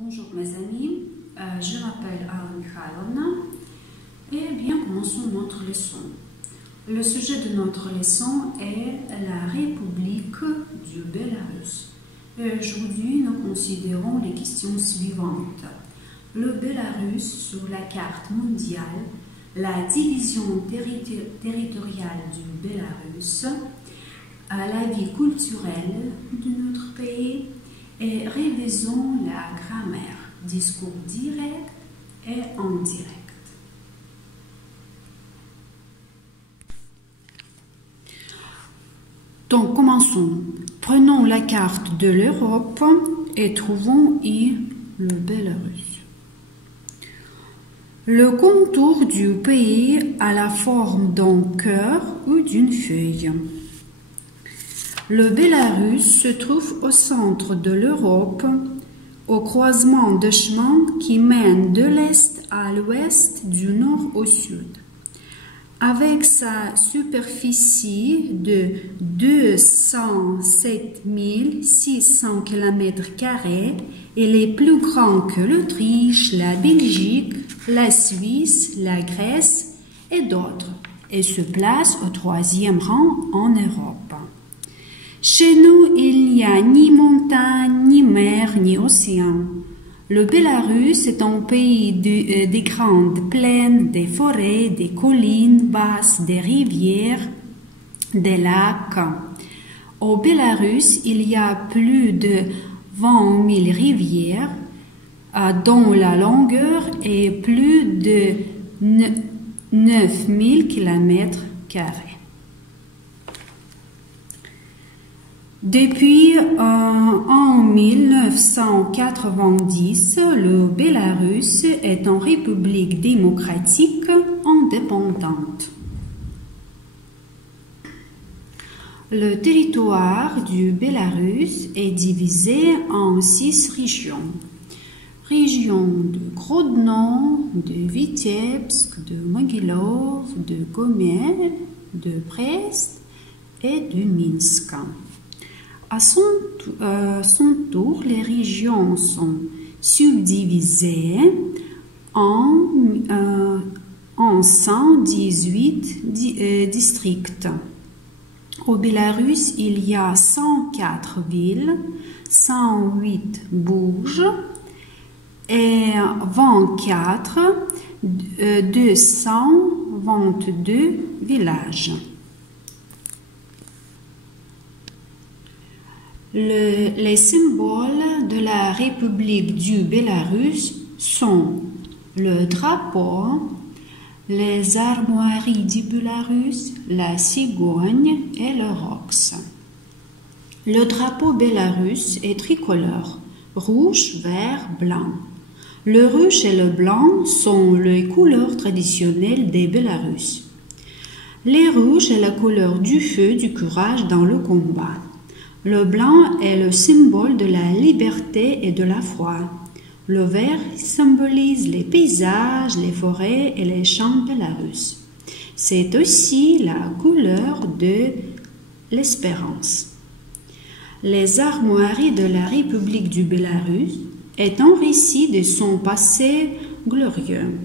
Bonjour mes amis, je m'appelle Alla Mikhailovna et bien commençons notre leçon. Le sujet de notre leçon est la République du Bélarus. Aujourd'hui, nous considérons les questions suivantes. Le Bélarus sur la carte mondiale, la division territoriale du Bélarus, la vie culturelle de notre pays et révisons la grammaire, discours direct et indirect. Donc, commençons. Prenons la carte de l'Europe et trouvons-y le Bélarus. Le contour du pays a la forme d'un cœur ou d'une feuille. Le Bélarus se trouve au centre de l'Europe, au croisement de chemins qui mènent de l'est à l'ouest, du nord au sud. Avec sa superficie de 207 600 km², il est plus grand que l'Autriche, la Belgique, la Suisse, la Grèce et d'autres, et se place au 3e rang en Europe. Chez nous, il n'y a ni montagne, ni mer, ni océan. Le Bélarus est un pays des grandes plaines, des forêts, des collines basses, des rivières, des lacs. Au Bélarus, il y a plus de 20 000 rivières dont la longueur est plus de 9 000 km². Depuis en 1990, le Bélarus est une république démocratique indépendante. Le territoire du Bélarus est divisé en 6 régions. Régions de Grodno, de Vitebsk, de Mogilov, de Gomel, de Brest et de Minsk. À son tour, les régions sont subdivisées en 118 districts. Au Bélarus, il y a 104 villes, 108 bourgs et 222 villages. Les symboles de la République du Bélarus sont le drapeau, les armoiries du Bélarus, la cigogne et le rox. Le drapeau bélarus est tricolore, rouge, vert, blanc. Le rouge et le blanc sont les couleurs traditionnelles des Bélarus. Les rouges est la couleur du feu, du courage dans le combat. Le blanc est le symbole de la liberté et de la foi. Le vert symbolise les paysages, les forêts et les champs bélarusses. C'est aussi la couleur de l'espérance. Les armoiries de la République du Bélarus est un récit de son passé glorieux.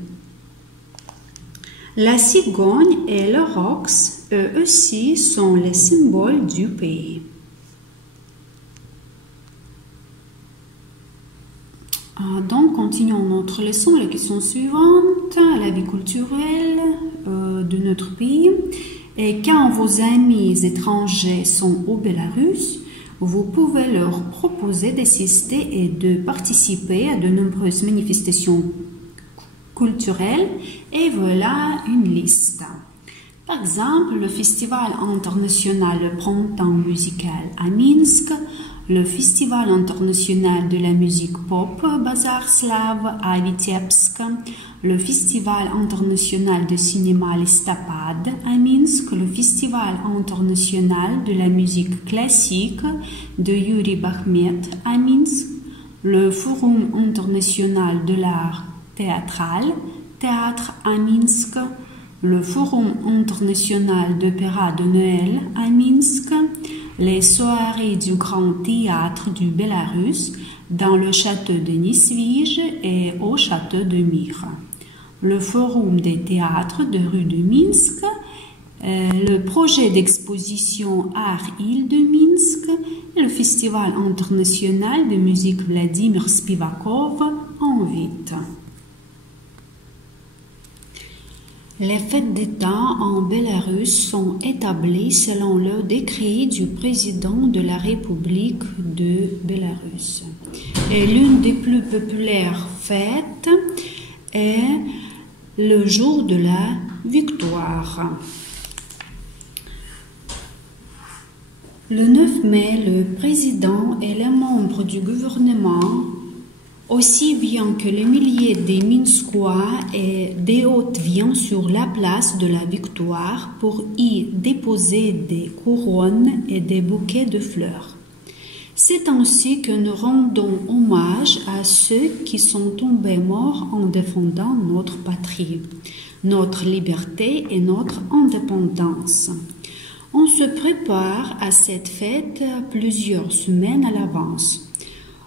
La cigogne et le rox, eux aussi, sont les symboles du pays. Donc, continuons notre leçon. La question suivante, la vie culturelle de notre pays. Et quand vos amis étrangers sont au Bélarus, vous pouvez leur proposer d'assister et de participer à de nombreuses manifestations culturelles. Et voilà une liste. Par exemple, le Festival international Le Printemps musical à Minsk, le Festival international de la musique pop Bazar Slav à Vitebsk, le Festival international de cinéma Listopad à Minsk, le Festival international de la musique classique de Yuri Bakhmet à Minsk, le Forum international de l'art théâtral, Théâtre à Minsk, le Forum international d'opéra de Noël à Minsk, les soirées du Grand Théâtre du Bélarus, dans le château de Nisvige et au château de Mir. Le forum des théâtres de rue de Minsk, le projet d'exposition Art-Île de Minsk et le Festival international de musique Vladimir Spivakov invitent. Les fêtes d'État en Bélarus sont établies selon le décret du président de la République de Bélarus. Et l'une des plus populaires fêtes est le jour de la victoire. Le 9 mai, le président et les membres du gouvernement, aussi bien que les milliers des Minskois et des hôtes, viennent sur la place de la Victoire pour y déposer des couronnes et des bouquets de fleurs. C'est ainsi que nous rendons hommage à ceux qui sont tombés morts en défendant notre patrie, notre liberté et notre indépendance. On se prépare à cette fête plusieurs semaines à l'avance.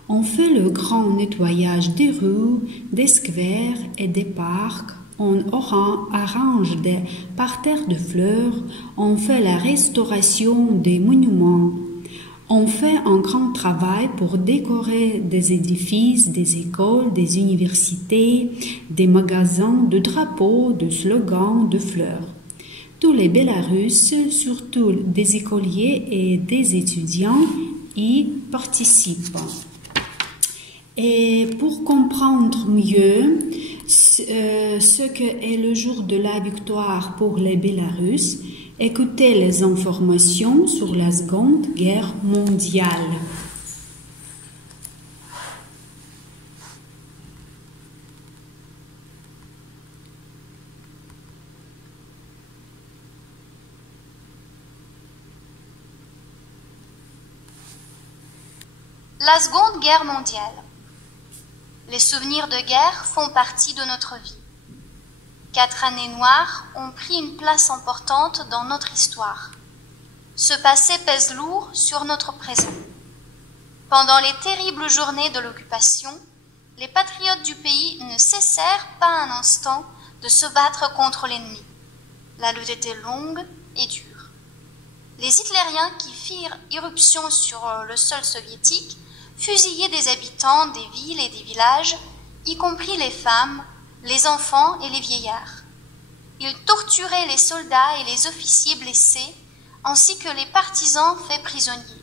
On fait le grand nettoyage des rues, des squares et des parcs. On arrange des parterres de fleurs. On fait la restauration des monuments. On fait un grand travail pour décorer des édifices, des écoles, des universités, des magasins de drapeaux, de slogans, de fleurs. Tous les Bélarusses, surtout des écoliers et des étudiants, y participent. Et pour comprendre mieux ce que est le jour de la victoire pour les Bélarusses, écoutez les informations sur la Seconde Guerre mondiale. La Seconde Guerre mondiale. Les souvenirs de guerre font partie de notre vie. 4 années noires ont pris une place importante dans notre histoire. Ce passé pèse lourd sur notre présent. Pendant les terribles journées de l'occupation, les patriotes du pays ne cessèrent pas un instant de se battre contre l'ennemi. La lutte était longue et dure. Les Hitlériens qui firent irruption sur le sol soviétique fusillaient des habitants des villes et des villages, y compris les femmes, les enfants et les vieillards. Ils torturaient les soldats et les officiers blessés, ainsi que les partisans faits prisonniers.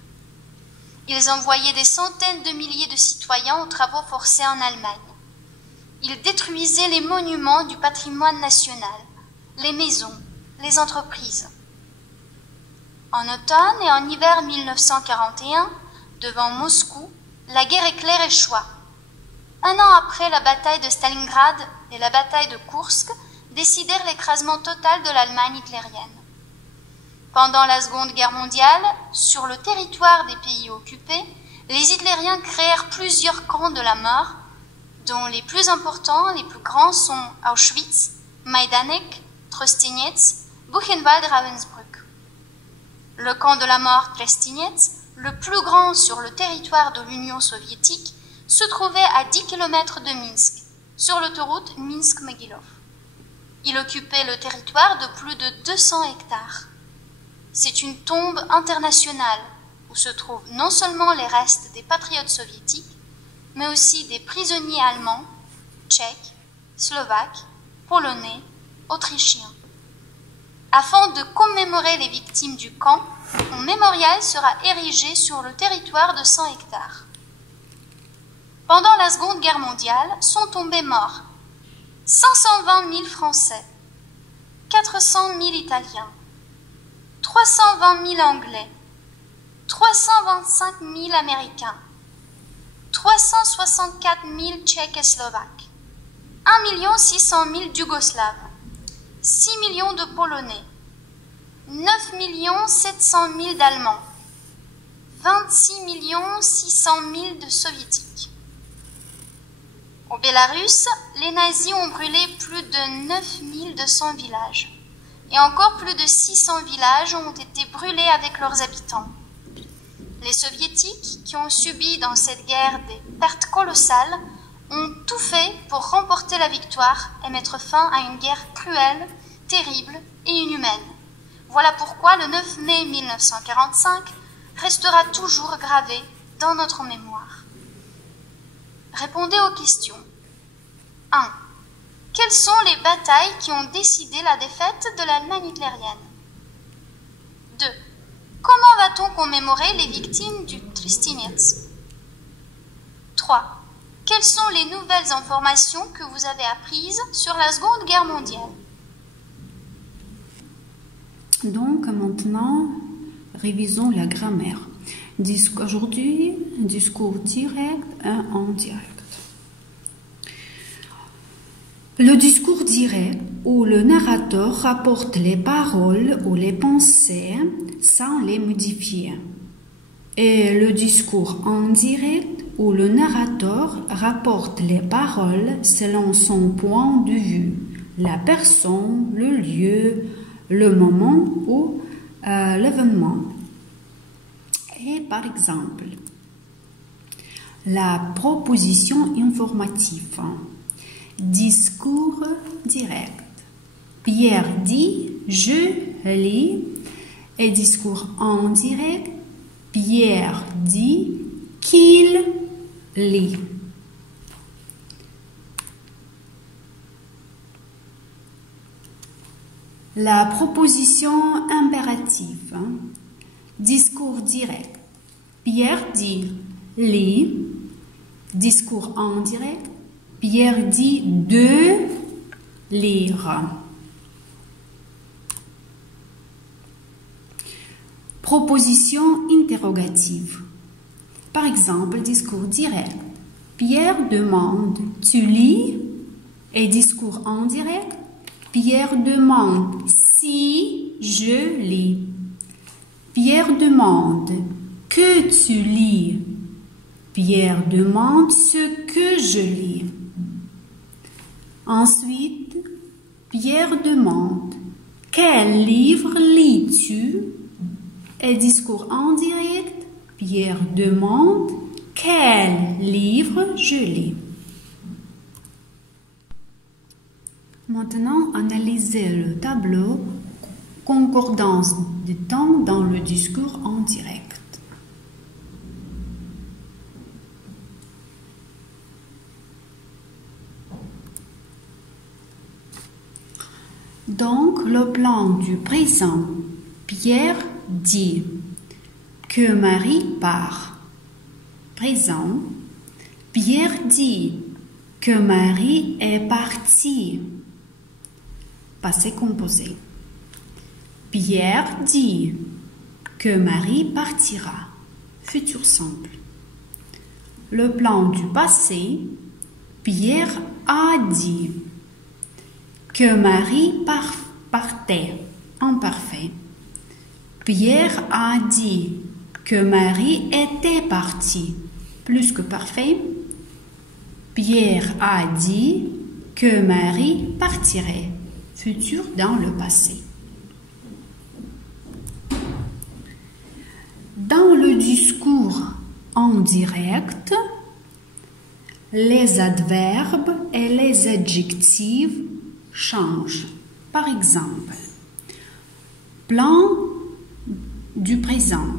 Ils envoyaient des centaines de milliers de citoyens aux travaux forcés en Allemagne. Ils détruisaient les monuments du patrimoine national, les maisons, les entreprises. En automne et en hiver 1941, devant Moscou, la guerre éclair échoua. Un an après la bataille de Stalingrad et la bataille de Koursk décidèrent l'écrasement total de l'Allemagne hitlérienne. Pendant la Seconde Guerre mondiale, sur le territoire des pays occupés, les Hitlériens créèrent plusieurs camps de la mort, dont les plus importants, les plus grands sont Auschwitz, Majdanek, Trostignetz, Buchenwald-Ravensbrück. Le camp de la mort Trostignetz, le plus grand sur le territoire de l'Union soviétique, se trouvait à 10 km de Minsk, sur l'autoroute Minsk-Mogilov. Il occupait le territoire de plus de 200 hectares. C'est une tombe internationale où se trouvent non seulement les restes des patriotes soviétiques, mais aussi des prisonniers allemands, tchèques, slovaques, polonais, autrichiens. Afin de commémorer les victimes du camp, un mémorial sera érigé sur le territoire de 100 hectares. Pendant la Seconde Guerre mondiale, sont tombés morts 520 000 Français, 400 000 Italiens, 320 000 Anglais, 325 000 Américains, 364 000 Tchécoslovaques, 1 600 000 Yougoslaves, 6 millions de Polonais, 9 700 000 d'Allemands, 26 600 000 de Soviétiques. Au Bélarus, les nazis ont brûlé plus de 9 200 villages, et encore plus de 600 villages ont été brûlés avec leurs habitants. Les Soviétiques, qui ont subi dans cette guerre des pertes colossales, ont tout fait pour remporter la victoire et mettre fin à une guerre cruelle, terrible et inhumaine. Voilà pourquoi le 9 mai 1945 restera toujours gravé dans notre mémoire. Répondez aux questions. 1. Quelles sont les batailles qui ont décidé la défaite de l'Allemagne hitlérienne? 2. Comment va-t-on commémorer les victimes du Tristinetz? 3. Quelles sont les nouvelles informations que vous avez apprises sur la Seconde Guerre mondiale? Donc maintenant, révisons la grammaire. Aujourd'hui, discours direct et indirect. Le discours direct où le narrateur rapporte les paroles ou les pensées sans les modifier. Et le discours indirect où le narrateur rapporte les paroles selon son point de vue, la personne, le lieu, le moment ou l'événement. Et par exemple, la proposition informative. Discours direct. Pierre dit « je lis » et discours indirect. Pierre dit qu'il lit. La proposition impérative. Discours direct. Pierre dit « lis ». Discours indirect. Pierre dit de lire. Proposition interrogative. Par exemple, discours direct. Pierre demande « tu lis ?» et discours indirect. Pierre demande « si je lis ?» Pierre demande « que tu lis ?» Pierre demande « ce que je lis ?» Ensuite, Pierre demande « quel livre lis-tu » et discours indirect, Pierre demande « quel livre je lis ?» Maintenant, analysez le tableau concordance de temps dans le discours indirect. Donc, le plan du présent. Pierre dit que Marie part. Présent. Pierre dit que Marie est partie. Passé composé. Pierre dit que Marie partira. Futur simple. Le plan du passé. Pierre a dit que Marie partait. Imparfait. Pierre a dit que Marie était partie. Plus que parfait. Pierre a dit que Marie partirait. Futur dans le passé. Dans le discours indirect, les adverbes et les adjectifs changent. Par exemple, plan du présent.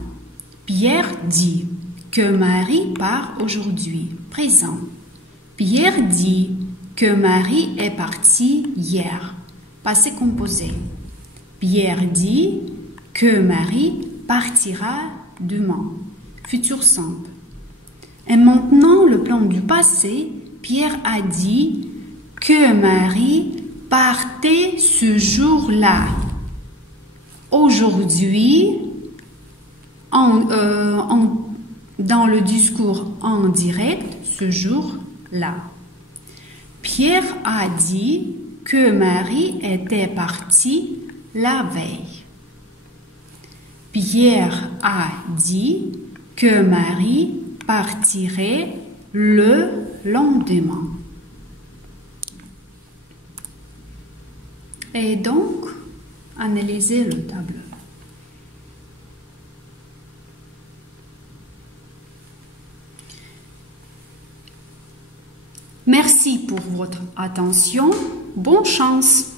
Pierre dit que Marie part aujourd'hui. Présent. Pierre dit que Marie est partie hier. Passé composé. Pierre dit que Marie partira demain. Futur simple. Et maintenant, le plan du passé. Pierre a dit que Marie partait ce jour-là. Aujourd'hui, dans le discours indirect, ce jour-là. Pierre a dit que Marie était partie la veille. Pierre a dit que Marie partirait le lendemain. Et donc, analysez le tableau. Merci pour votre attention. Bonne chance.